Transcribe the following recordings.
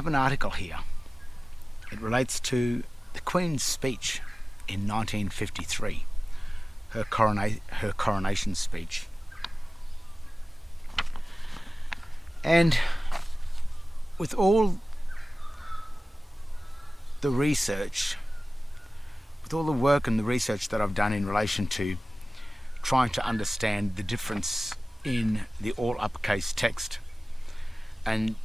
have an article here. It relates to the Queen's speech in 1953, her coronation speech. And with all the research, with all the work and the research that I've done in relation to trying to understand the difference in the all uppercase text and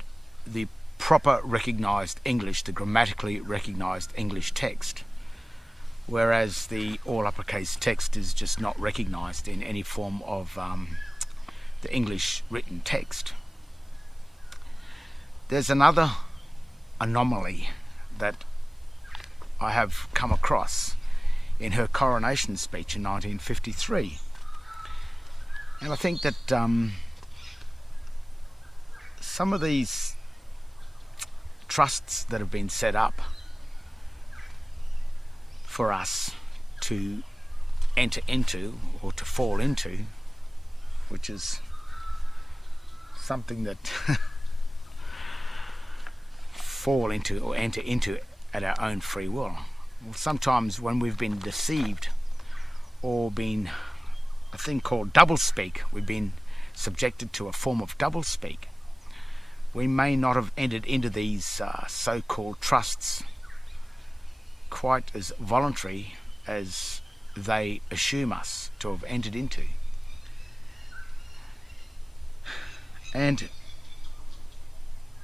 the proper recognised English, the grammatically recognised English text, whereas the all uppercase text is just not recognised in any form of the English written text. There's another anomaly that I have come across in her coronation speech in 1953. And I think that some of these trusts that have been set up for us to enter into or to fall into, which is something that fall into or enter into at our own free will. Well, sometimes when we've been deceived or been a thing called doublespeak, we've been subjected to a form of doublespeak, we may not have entered into these so-called trusts quite as voluntary as they assume us to have entered into. And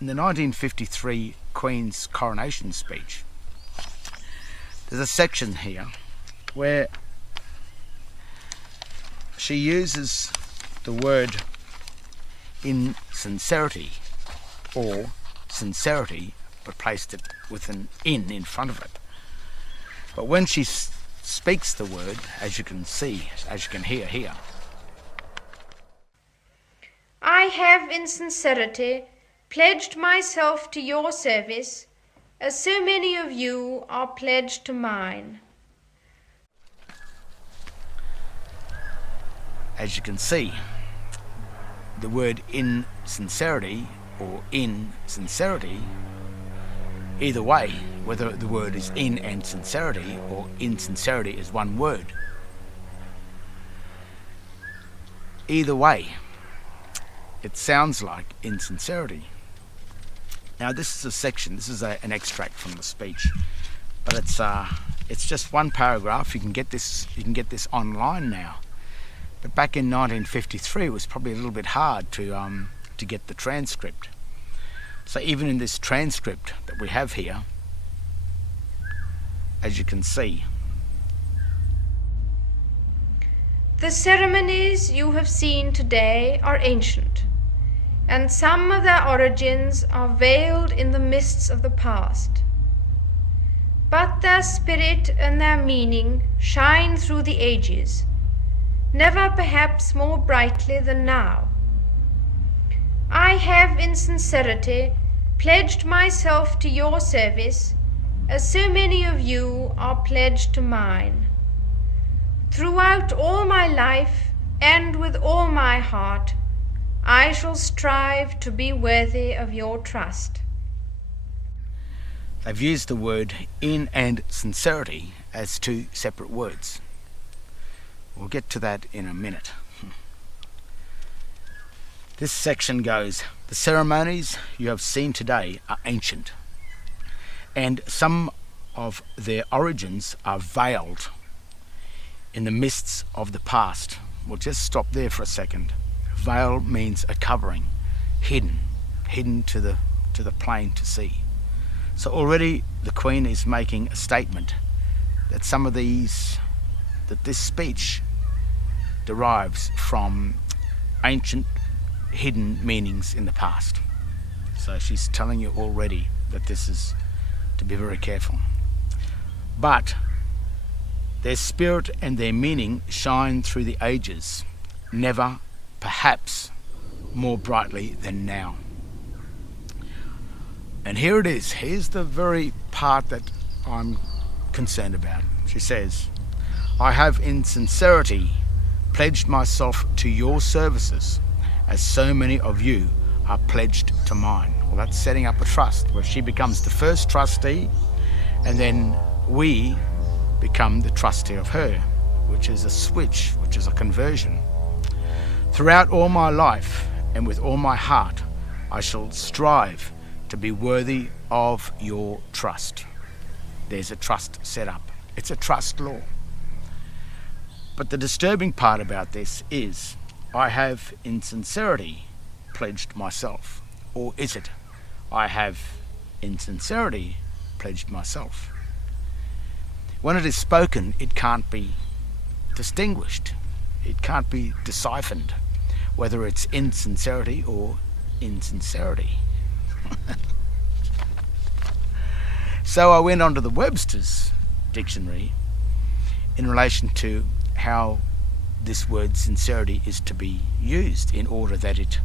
in the 1953 Queen's coronation speech, there's a section here where she uses the word insincerity or sincerity, but placed it with an in front of it. But when she speaks the word, as you can see, as you can hear here, I have in sincerity pledged myself to your service, as so many of you are pledged to mine. As you can see, the word insincerity or insincerity, either way, whether the word is in and sincerity or insincerity is one word, either way, it sounds like insincerity. Now this is a section, this is an extract from the speech, but it's just one paragraph. You can get this online now. But back in 1953, it was probably a little bit hard to get the transcript. So even in this transcript that we have here, as you can see, the ceremonies you have seen today are ancient, and some of their origins are veiled in the mists of the past. But their spirit and their meaning shine through the ages, never perhaps more brightly than now. I have in sincerity pledged myself to your service, as so many of you are pledged to mine. Throughout all my life and with all my heart, I shall strive to be worthy of your trust. They've used the word in and sincerity as two separate words. We'll get to that in a minute. This section goes, the ceremonies you have seen today are ancient, and some of their origins are veiled in the mists of the past. We'll just stop there for a second. Veil means a covering, hidden to the plain to see. So already the Queen is making a statement that that this speech derives from ancient hidden meanings in the past. So she's telling you already that this is to be very careful. But their spirit and their meaning shine through the ages, never perhaps more brightly than now. And here it is. Here's the very part that I'm concerned about. She says, I have in sincerity pledged myself to your services, as so many of you are pledged to mine. Well, that's setting up a trust where she becomes the first trustee, and then we become the trustee of her, which is a switch, which is a conversion. Throughout all my life and with all my heart, I shall strive to be worthy of your trust. There's a trust set up. It's a trust law. But the disturbing part about this is I have in sincerity pledged myself. Or is it I have in sincerity pledged myself? When it is spoken, it can't be distinguished. It can't be deciphered whether it's insincerity or insincerity. So I went onto the Webster's dictionary in relation to how this word sincerity is to be used in order that it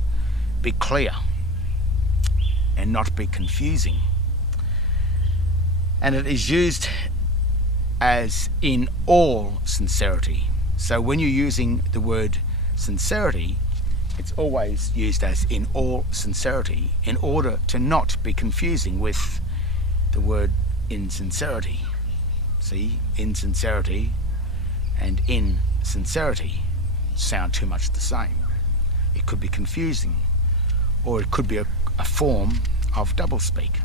be clear and not be confusing. And it is used as in all sincerity. So when you're using the word sincerity, it's always used as in all sincerity in order to not be confusing with the word insincerity. See, insincerity and insincerity sound too much the same. It could be confusing, or it could be a form of doublespeak.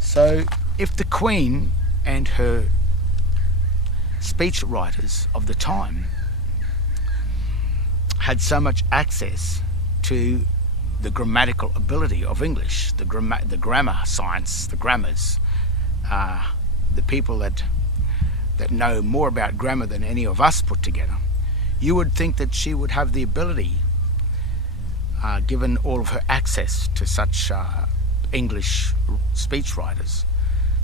So if the Queen and her speech writers of the time had so much access to the grammatical ability of English, the grammar science, the grammars, the people that know more about grammar than any of us put together, you would think that she would have the ability, given all of her access to such English speech writers,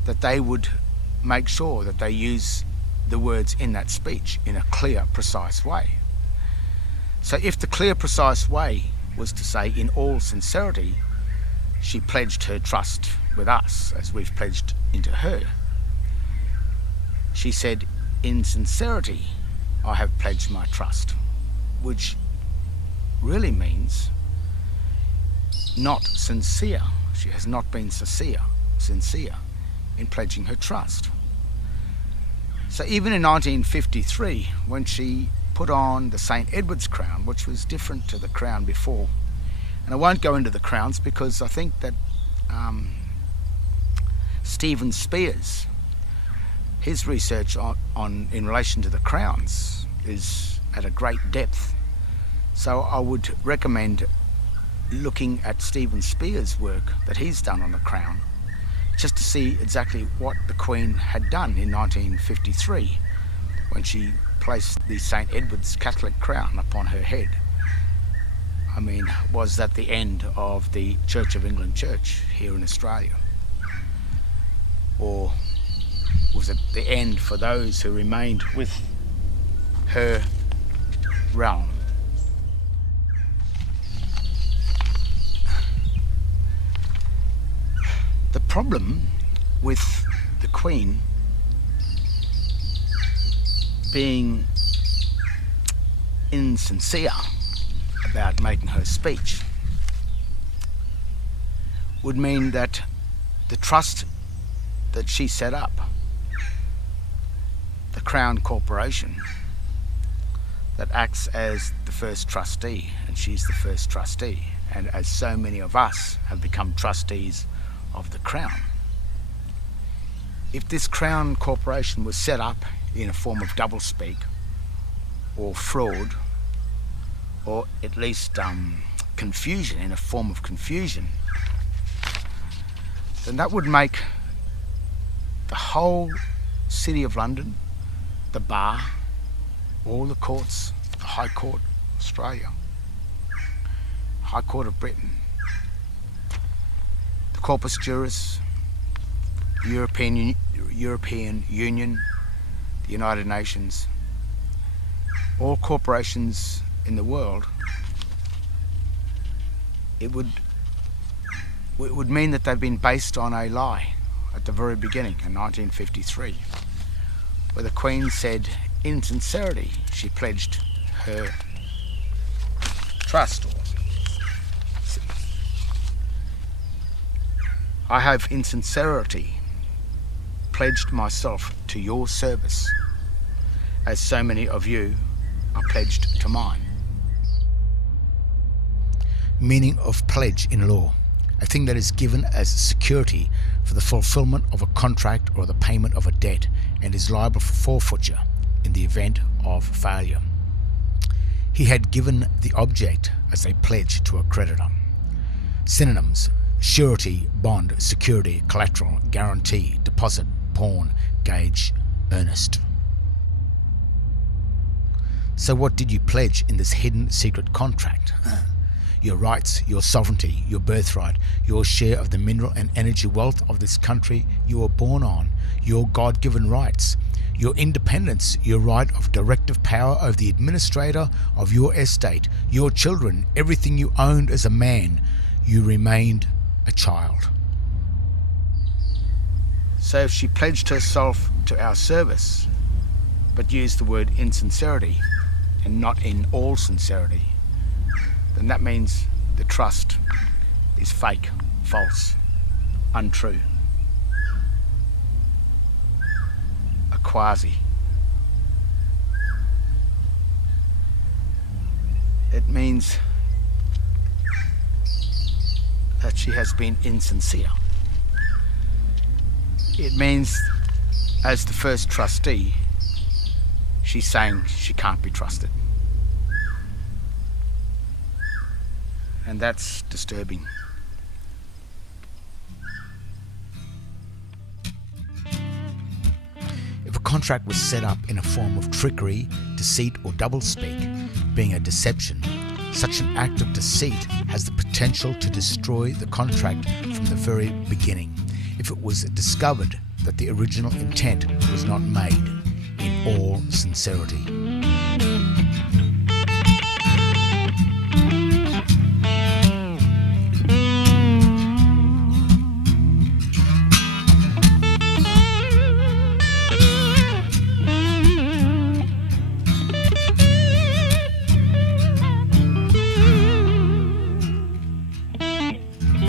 that they would make sure that they use the words in that speech in a clear, precise way. So if the clear, precise way was to say, in all sincerity, she pledged her trust with us as we've pledged into her, she said, in sincerity, I have pledged my trust, which really means not sincere. She has not been sincere in pledging her trust. So even in 1953, when she put on the St. Edward's crown, which was different to the crown before, and I won't go into the crowns because I think that Stephen Spears, his research on in relation to the crowns is at a great depth. So I would recommend looking at Stephen Spears' work that he's done on the crown, just to see exactly what the Queen had done in 1953 when she placed the St. Edward's Catholic crown upon her head. I mean, was that the end of the Church of England Church here in Australia? Or was it the end for those who remained with her realm? The problem with the Queen being insincere about making her speech would mean that the trust that she set up, the Crown Corporation, that acts as the first trustee, and she's the first trustee, and as so many of us have become trustees of the Crown. If this Crown Corporation was set up in a form of doublespeak or fraud, or at least confusion, in a form of confusion, then that would make the whole City of London, the Bar, all the courts, the High Court of Australia, High Court of Britain, the Corpus Juris, the European Union, the United Nations, all corporations in the world, it would mean that they've been based on a lie at the very beginning in 1953, where the Queen said, in sincerity, she pledged her trust, or I have in sincerity pledged myself to your service, as so many of you are pledged to mine. Meaning of pledge in law: a thing that is given as security for the fulfillment of a contract or the payment of a debt, and is liable for forfeiture in the event of failure. He had given the object as a pledge to a creditor. Synonyms: surety, bond, security, collateral, guarantee, deposit, pawn, gage, earnest. So what did you pledge in this hidden secret contract? Your rights, your sovereignty, your birthright, your share of the mineral and energy wealth of this country you were born on, your God-given rights, your independence, your right of directive power over the administrator of your estate, your children, everything you owned as a man. You remained a child. So if she pledged herself to our service, but used the word in sincerity and not in all sincerity, then that means the trust is fake, false, untrue, a quasi. It means that she has been insincere. It means, as the first trustee, she's saying she can't be trusted. And that's disturbing. If a contract was set up in a form of trickery, deceit, or doublespeak, being a deception, such an act of deceit has the potential to destroy the contract from the very beginning, if it was discovered that the original intent was not made in all sincerity.